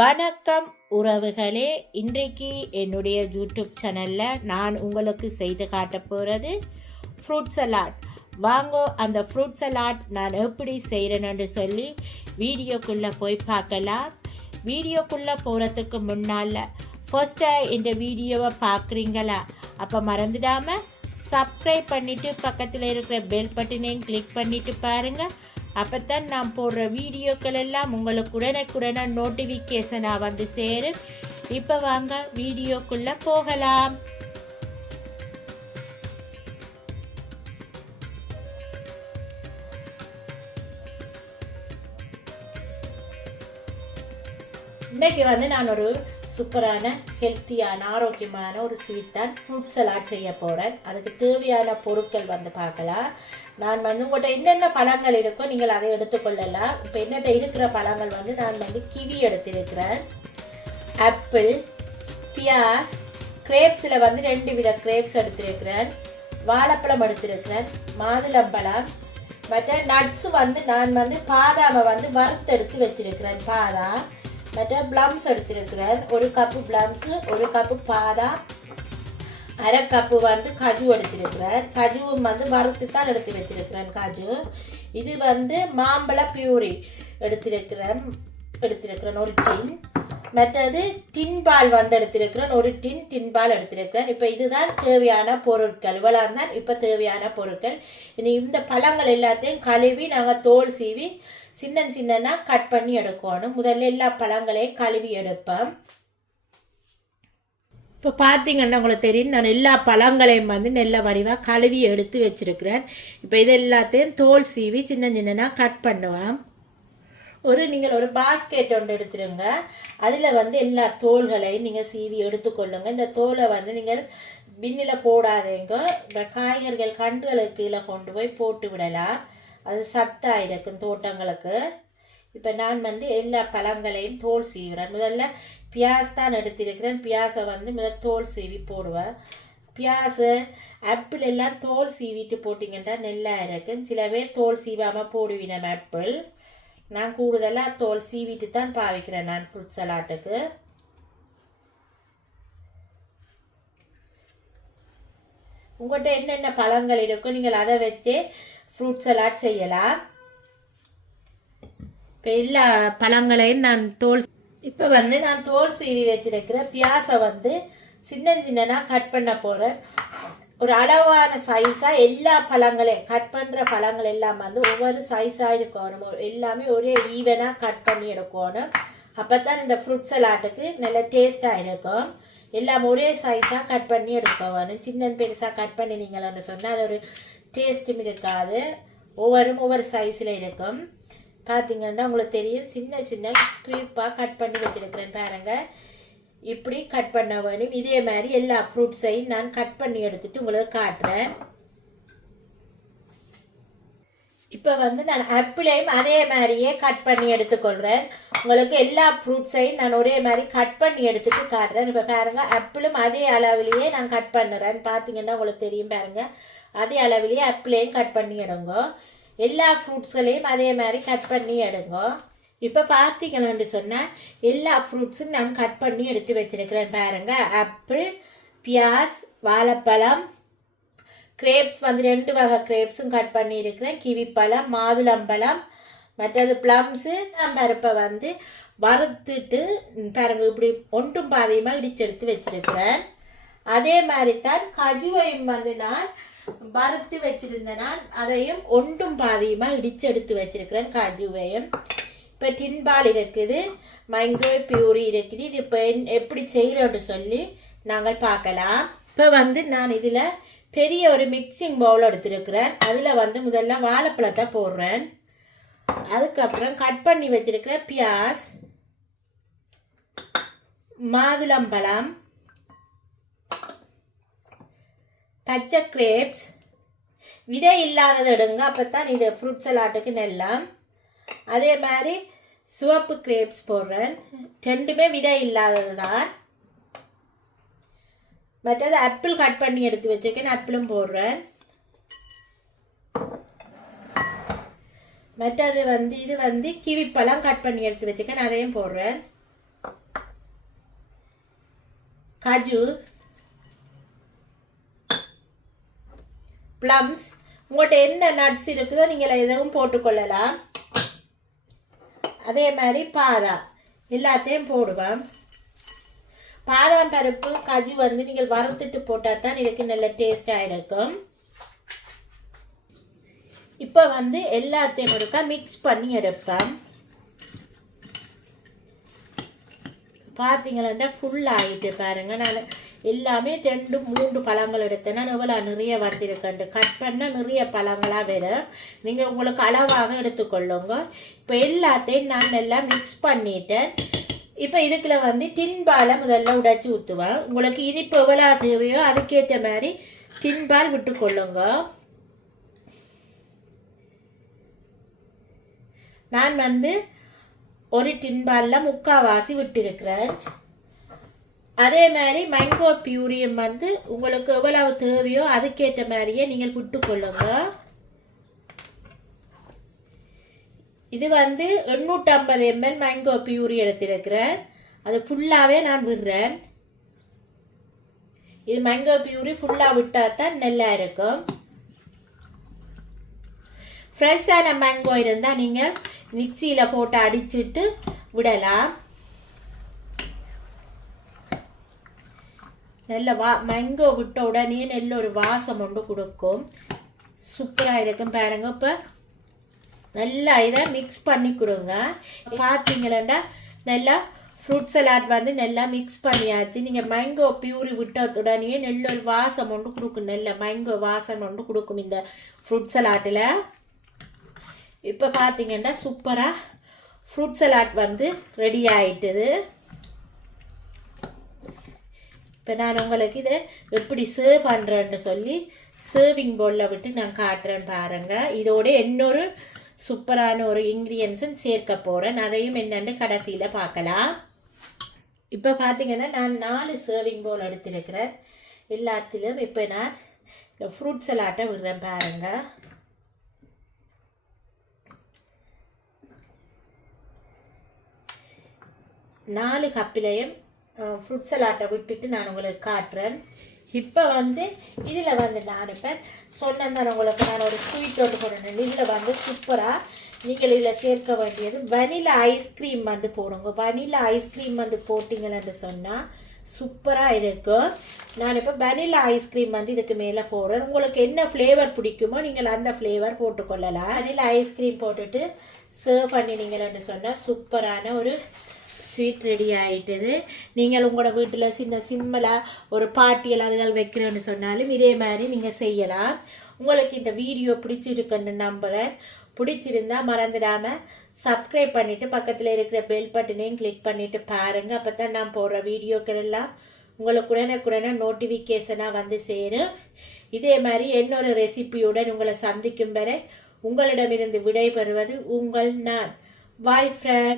வணக்கம் உறவுகளே, இன்றைக்கு என்னுடைய யூடியூப் சேனலில் நான் உங்களுக்கு செய்து காட்ட போகிறது ஃப்ரூட் சலாட். வாங்க அந்த ஃப்ரூட் சலாட் நான் எப்படி செய்கிறேன்னு சொல்லி வீடியோக்குள்ளே போய் பார்க்கலாம். வீடியோக்குள்ளே போகிறதுக்கு முன்னால் ஃபர்ஸ்ட்டாக இந்த வீடியோவை பார்க்குறீங்களா? அப்போ மறந்துடாமல் சப்ஸ்கிரைப் பண்ணிவிட்டு பக்கத்தில் இருக்கிற பெல் பட்டனையும் கிளிக் பண்ணிவிட்டு பாருங்கள். அப்போத்தான் நான் போடுற வீடியோக்கள் எல்லாம் உங்களுக்கு உடனுக்குடனே நோட்டிஃபிகேஷனாக வந்து சேரும். இப்போ வாங்க வீடியோக்குள்ளே போகலாம். இன்றைக்கி நான் ஒரு சூப்பரான ஹெல்த்தியான ஆரோக்கியமான ஒரு ஸ்வீட் தான் ஃப்ரூட் சலாட் செய்ய போகிறேன். அதுக்கு தேவையான பொருட்கள் பார்க்கலாம். நான் உங்கள்கிட்ட என்னென்ன பழங்கள் இருக்கோ நீங்கள் அதை எடுத்துக்கொள்ளலாம். இப்போ என்னட்ட இருக்கிற பழங்கள் நான் கிவி எடுத்திருக்கிறேன், ஆப்பிள், பியாஸ், கிரேப்ஸில் 2 வித கிரேப்ஸ் எடுத்திருக்கிறேன், வாழைப்பழம் எடுத்திருக்கிறேன், மாதுளம்பழம், மற்ற நட்ஸு நான் பாதாமை வறுத்தெடுத்து வச்சிருக்கிறேன், பாதாம், மற்ற ப்ளம்ஸ் எடுத்திருக்கிறேன், 1 கப்பு ப்ளம்ஸு, 1 கப்பு பாதாம், 1/2 கப்பு கஜு எடுத்திருக்கிறேன். கஜுவும் வறுத்து தான் எடுத்து வச்சிருக்கிறேன் காஜு. இது மாம்பழ பியூரி எடுத்திருக்கிறேன் 1 டின். மற்றது டின்பால் எடுத்திருக்கிறேன் 1 டின்பால் எடுத்திருக்கிறேன். இப்போ இதுதான் தேவையான பொருட்கள். இவ்வளோ தான் இப்போ தேவையான பொருட்கள். இனி இந்த பழங்கள் எல்லாத்தையும் கழுவி நாங்கள் தோல் சீவி சின்ன கட் பண்ணி எடுக்கணும். முதல்ல எல்லா பழங்களையும் கழுவி எடுப்போம். இப்போ பார்த்தீங்கன்னா உங்களுக்கு தெரியும், நான் எல்லா பழங்களையும் நல்ல வடிவாக கழுவி எடுத்து வச்சிருக்கிறேன். இப்போ இது எல்லாத்தையும் தோல் சீவி சின்ன கட் பண்ணுவேன். நீங்கள் ஒரு பாஸ்கெட் ஒன்று எடுத்துருங்க. அதில் எல்லா தோல்களையும் நீங்கள் சீவி எடுத்துக்கொள்ளுங்க. இந்த தோலை நீங்கள் பின்னில் போடாதீங்க. இந்த காய்கறிகள் கன்றுகளுக்கு கீழே கொண்டு போய் போட்டு விடலாம். அது சத்தாக இருக்கும் தோட்டங்களுக்கு. இப்போ நான் எல்லா பழங்களையும் தோல் சீவுறேன். முதல்ல பியாஸ் தான் எடுத்திருக்கிறேன். பியாஸை முதல் தோல் சீவி போடுவேன். பியாஸு, ஆப்பிள் எல்லாம் தோல் சீவிட்டு போட்டிங்கன்னா நல்லா இருக்கும். சில பேர் தோல் சீவாமல் போடுவினோம் ஆப்பிள். நான் கூடுதலாக தோல் சீவிட்டு தான் பாவிக்கிறேன் நான் ஃப்ரூட் சலாட்டுக்கு. உங்கள்கிட்ட என்னென்ன பழங்கள் இருக்கோ நீங்கள் அதை வச்சு ஃப்ரூட் சலாட் செய்யலாம். இப்போ எல்லா பழங்களையும் நான் இப்போ நான் தோல் சீவி வச்சிருக்கிற பியாஸை சின்ன கட் பண்ண போகிறேன். ஒரு அளவான சைஸாக எல்லா பழங்களையும் கட் பண்ணுற பழங்கள் எல்லாம் ஒவ்வொரு சைஸாக இருக்கணும். எல்லாமே ஒரே ஈவனாக கட் பண்ணி எடுக்கணும். அப்போ தான் இந்த ஃப்ரூட் சலாட்டுக்கு நல்ல டேஸ்ட்டாக இருக்கும். எல்லாம் ஒரே சைஸாக கட் பண்ணி எடுக்கணும். சின்ன பெருசாக கட் பண்ணினீங்களான்னு சொன்னால் அது ஒரு டேஸ்ட்டும் இருக்காது. ஒவ்வொரு சைஸில் இருக்கும். பார்த்தீங்கன்னா உங்களுக்கு தெரியும், சின்ன ஸ்க்ரீப்பாக கட் பண்ணி வச்சுருக்கிறேன் பாருங்கள். இப்படி கட் பண்ண வேணும். இதே மாதிரி எல்லா ஃப்ரூட்ஸையும் நான் கட் பண்ணி எடுத்துட்டு உங்களுக்கு காட்டுறேன். இப்போ நான் ஆப்பிளையும் அதே மாதிரியே கட் பண்ணி எடுத்துக்கொள்கிறேன். உங்களுக்கு எல்லா ஃப்ரூட்ஸையும் நான் ஒரே மாதிரி கட் பண்ணி எடுத்துட்டு காட்டுறேன். இப்போ பாருங்கள், ஆப்பிளும் அதே அளவிலேயே நான் கட் பண்ணுறேன். பார்த்தீங்கன்னா உங்களுக்கு தெரியும் பாருங்கள், அதே அளவிலேயே ஆப்பிளையும் கட் பண்ணி எடுங்க. எல்லா ஃப்ரூட்ஸ்களையும் அதே மாதிரி கட் பண்ணி எடுங்க. இப்போ பார்த்தீங்கன்னு சொன்னால் எல்லா ஃப்ரூட்ஸும் நான் கட் பண்ணி எடுத்து வச்சிருக்கிறேன் பாருங்கள். ஆப்பிள், பியாஸ், வாழைப்பழம், கிரேப்ஸ் 2 வகை கிரேப்ஸும் கட் பண்ணி இருக்கிறேன், கிவிப்பழம், மாதுளம்பழம், மற்றது ப்ளம்ஸு. நான் பருப்பை வறுத்துட்டு பாருங்கள் இப்படி ஒன்றும் பாதியமாக இடிச்சு எடுத்து வச்சிருக்கிறேன். அதே மாதிரி தான் கஜுவையும் நான் வறுத்து வச்சிருந்தேன். அதையும் ஒன்றும் பாதியமாக இடிச்சு எடுத்து வச்சிருக்கிறேன் கஜுவையும். இப்போ டின்பால் இருக்குது, மேங்கோ பியூரி இருக்குது. இது இப்போ எப்படி செய்கிறோன்னு சொல்லி நாங்கள் பார்க்கலாம். இப்போ நான் இதில் பெரிய ஒரு மிக்சிங் பவுல் எடுத்துருக்கிறேன். அதில் முதல்ல வாழைப்பழத்தை போடுறேன். அதுக்கப்புறம் கட் பண்ணி வச்சிருக்கிற பியாஸ், மாதுளம்பழம், பச்சை கிரேப்ஸ், விதை இல்லாதது எடுங்க, அப்போ தான் இது ஃப்ரூட் சலாட்டுக்கு நெல்லாம். அதே மாதிரி சிவப்பு கிரேப்ஸ் போடுறேன். 2மே விதை இல்லாதது தான். மற்றது ஆப்பிள் கட் பண்ணி எடுத்து வச்சிருக்கேன், ஆப்பிளும் போடுறேன். மற்றது இது கிவி பழம் கட் பண்ணி எடுத்து வச்சுக்கேன், அதையும் போடுறேன். கஜு, பிளம்ஸ், உங்கள்கிட்ட என்ன நட்ஸ் இருக்குதோ நீங்கள் எதுவும் போட்டுக்கொள்ளலாம். அதே மாதிரி பாதாம் எல்லாத்தையும் போடுவேன். பாதாம் பருப்பு கஜு வந்து நீங்கள் வறுத்துட்டு போட்டால் தான் இதுக்கு நல்ல டேஸ்டாக இருக்கும். இப்போ வந்து எல்லாத்தையும் ஒருக்கா மிக்ஸ் பண்ணி எடுப்பேன். பார்த்தீங்களா ஃபுல் ஆகிட்டு பாருங்க. நான் எல்லாமே 2-3 பழங்கள் எடுத்தேன்னா எவ்வளோ நிறைய வந்திருக்கண்டு. கட் பண்ணால் நிறைய பழங்களாக வரும். நீங்கள் உங்களுக்கு அளவாக எடுத்துக்கொள்ளுங்க. இப்போ எல்லாத்தையும் நான் நல்லா மிக்ஸ் பண்ணிட்டேன். இப்போ இதுக்குள்ள வந்து டின்பாலை முதல்ல உடைச்சி ஊற்றுவேன். உங்களுக்கு இனிப்பு எவ்வளோ தேவையோ அதுக்கேற்ற மாதிரி டின்பால் விட்டுக்கொள்ளுங்க. நான் வந்து ஒரு டின்பாலில் 3/4 விட்டுருக்கிறேன். அதே மாதிரி மேங்கோ பியூரியும் வந்து உங்களுக்கு எவ்வளவு தேவையோ அதுக்கேற்ற மாதிரியே நீங்கள் விட்டுக்கொள்ளுங்க. இது வந்து 850 ml மேங்கோ பியூரி எடுத்திருக்கிறேன். அது ஃபுல்லாகவே நான் விடுறேன். இது மேங்கோ பியூரி ஃபுல்லாக விட்டால் தான் நல்லா இருக்கும். ஃப்ரெஷ்ஷான மேங்கோ இருந்தால் நீங்கள் மிக்சியில் போட்டு அடிச்சுட்டு விடலாம். நல்ல மேங்கோ விட்ட உடனே நல்ல ஒரு வாசம் ஒன்று கொடுக்கும். சூப்பராக இருக்கும் பாருங்க. இப்போ நல்லா இதை மிக்ஸ் பண்ணி கொடுங்க. பார்த்தீங்களா நல்லா ஃப்ரூட் சலாட் வந்து நல்லா மிக்ஸ் பண்ணியாச்சு. நீங்கள் மேங்கோ பியூரி விட்ட உடனே நல்ல ஒரு வாசம் ஒன்று கொடுக்கும். நல்ல மேங்கோ வாசம் ஒன்று கொடுக்கும் இந்த ஃப்ரூட் சலாட்டில். இப்போ பார்த்தீங்கன்னா சூப்பராக ஃப்ரூட் சலாட் வந்து ரெடி ஆகிட்டுது. இப்போ நான் உங்களுக்கு இதை எப்படி சர்வ் பண்ணுறேன்னு சொல்லி சர்விங் பவுலில் விட்டு நான் காட்டுறேன் பாருங்கள். இதோட இன்னொரு சூப்பரான ஒரு இன்க்ரீடியன்ஸும் சேர்க்க போகிறேன். அதையும் என்னென்னு கடைசியில் பார்க்கலாம். இப்போ பார்த்தீங்கன்னா நான் 4 சர்விங் பவுல் எடுத்துருக்கிறேன். எல்லாத்திலும் இப்போ நான் இந்த ஃப்ரூட் சலாட்டை விடுறேன் பாருங்கள். நாலு கப்பிலையும் ஃப்ரூட் சலாட்டை விட்டுட்டு நான் உங்களுக்கு காட்டுறேன். இப்போ வந்து இதில் வந்து நான் இப்போ சொன்னேன் உங்களுக்கு நான் ஒரு ஸ்வீட் ஒன்று போடணும். இதில் வந்து சூப்பராக நீங்கள் இதில் சேர்க்க வேண்டியது வனிலா ஐஸ்கிரீம் வந்து போடுங்க. வனிலா ஐஸ்கிரீம் வந்து போட்டிங்கன்னு சொன்னால் சூப்பராக இருக்கும். நான் இப்போ வனிலா ஐஸ்கிரீம் வந்து இதுக்கு மேலே போடுறேன். உங்களுக்கு என்ன ஃப்ளேவர் பிடிக்குமோ நீங்கள் அந்த ஃப்ளேவர் போட்டுக்கொள்ளலாம். வனிலா ஐஸ்கிரீம் போட்டுட்டு சர்வ் பண்ணினீங்கன்னு சொன்னால் சூப்பரான ஒரு ஸ்வீட் ரெடி ஆகிட்டுது. நீங்கள் உங்களோட வீட்டில் சிம்மலாக ஒரு பார்ட்டியல் அதுகள் வைக்கிறேன்னு சொன்னாலும் இதே மாதிரி நீங்கள் செய்யலாம். உங்களுக்கு இந்த வீடியோ பிடிச்சிருக்குன்னு நம்புகிறேன். பிடிச்சிருந்தா மறந்துடாமல் சப்ஸ்கிரைப் பண்ணிவிட்டு பக்கத்தில் இருக்கிற பெல் பட்டனையும் கிளிக் பண்ணிவிட்டு பாருங்கள். அப்போ தான் நான் போடுற வீடியோக்கள் எல்லாம் உங்களுக்கு உடனுக்குடனே நோட்டிஃபிகேஷனாக வந்து சேரும். இதே மாதிரி இன்னொரு ரெசிபியுடன் உங்களை சந்திக்கும் வரை உங்களிடமிருந்து விடைபெறுவது உங்கள் நான். பாய் ஃப்ரெண்ட்.